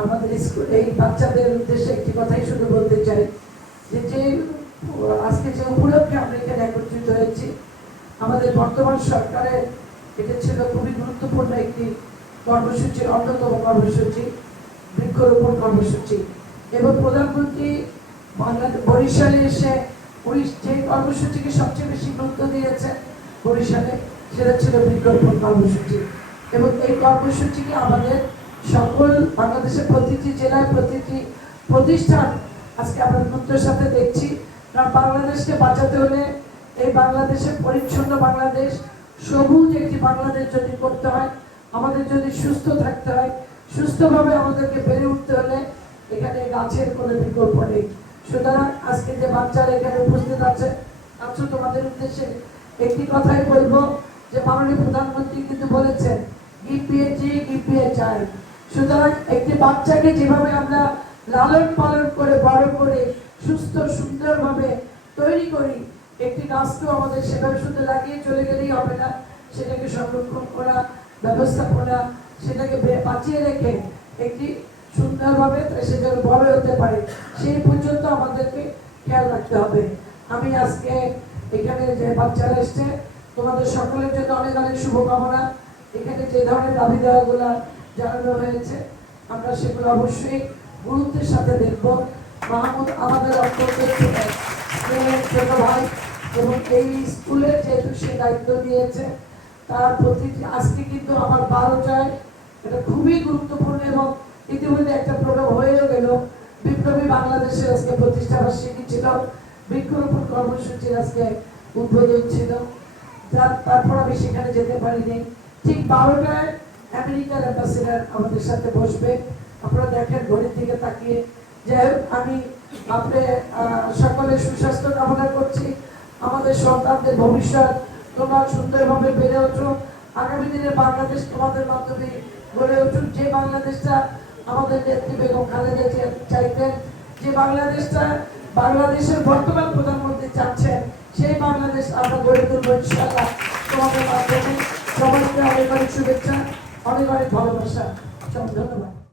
আমাদের স্কুলে এই বাচ্চাদের উদ্দেশ্যে একটি কথাই শুধু বলতে চাই যে আজকে যে উপলক্ষে আমরা এখানে একত্রিত হয়েছি, আমাদের বর্তমান সরকারের এটা ছিল খুবই গুরুত্বপূর্ণ একটি কর্মসূচির অন্যতম কর্মসূচি, বৃক্ষরোপণ কর্মসূচি। এবং প্রধানমন্ত্রী বরিশালে এসে যে কর্মসূচিকে সবচেয়ে বেশি গুরুত্ব দিয়েছে বরিশালে, সেটা ছিল বৃক্ষরোপণ কর্মসূচি। এবং এই কর্মসূচিকে আমাদের সকল বাংলাদেশের প্রতিটি জেলায় প্রতিটি প্রতিষ্ঠান আজকে আমরা গুরুত্বের সাথে দেখছি। কারণ বাংলাদেশকে বাঁচাতে হলে এই বাংলাদেশের পরিচ্ছন্ন বাংলাদেশ, সবুজ একটি বাংলাদেশ যদি করতে হয়, আমাদের যদি সুস্থ থাকতে হয়, সুস্থভাবে আমাদেরকে বেড়ে উঠতে হলে এখানে গাছের কোনো বিকল্প নেই। সুতরাং আজকে যে বাচ্চারা এখানে উপস্থিত আছে, তোমাদের উদ্দেশ্যে একটি কথাই বলবো যে মাননীয় প্রধানমন্ত্রী কিন্তু বলেছেন চাই। সুতরাং একটি বাচ্চাকে যেভাবে আমরা লালন পালন করে বড় করে সুস্থ সুন্দরভাবে তৈরি করি, একটি গাছকেও আমাদের সেভাবে শুধু লাগিয়ে চলে গেলেই হবে না, সেটাকে সংরক্ষণ করা, ব্যবস্থাপনা, সেটাকে বাঁচিয়ে রেখে একটি সুন্দরভাবে সে যেন বড় হতে পারে সেই পর্যন্ত আমাদেরকে খেয়াল রাখতে হবে। আমি আজকে এখানে যে বাচ্চারা এসছে, তোমাদের সকলের জন্য অনেক অনেক শুভকামনা। এখানে যে ধরনের দাবি দেওয়াগুলা জানানো হয়েছে, আমরা সেগুলো অবশ্যই গুরুত্বের সাথে দেখব। মাহমুদ আমাদের অত্যন্ত ছোট ভাই এবং এই স্কুলের যেহেতু সে দায়িত্ব নিয়েছে, তার প্রতি আজকে কিন্তু আমার 12টায় এটা খুবই গুরুত্বপূর্ণ এবং ইতিমধ্যে একটা প্রোগ্রাম হয়েও গেল। বিপ্লবী বাংলাদেশের আজকে প্রতিষ্ঠাবার্ষিকী ছিল, বৃক্ষরোপণ কর্মসূচির আজকে উদ্বোধন ছিল, তারপর আমি সেখানে যেতে পারিনি। ঠিক 12টায় আমেরিকার অ্যাম্বাসেডার আমাদের সাথে বসবে, আপনারা দেখেন ঘড়ির দিকে তাকিয়ে। যাই হোক, আমি আপনার সকলের সুস্বাস্থ্য কামনা করছি। আমাদের সন্তানদের ভবিষ্যৎ তোমরা সুন্দরভাবে বেড়ে ওঠো, আগামী দিনে বাংলাদেশ তোমাদের মাধ্যমে গড়ে উঠুক। যে বাংলাদেশটা আমাদের নেত্রী বেগম খালেদা জিয়া চাইতেন, যে বাংলাদেশটা বাংলাদেশের বর্তমান প্রধানমন্ত্রী চাচ্ছেন, সেই বাংলাদেশ আমরা গড়ে তুলবো ইনশাআল্লাহ তোমাদের মাধ্যমে। সবাইকে অনেক অনেক শুভেচ্ছা, অনেক অনেক ভালোবাসা। ধন্যবাদ।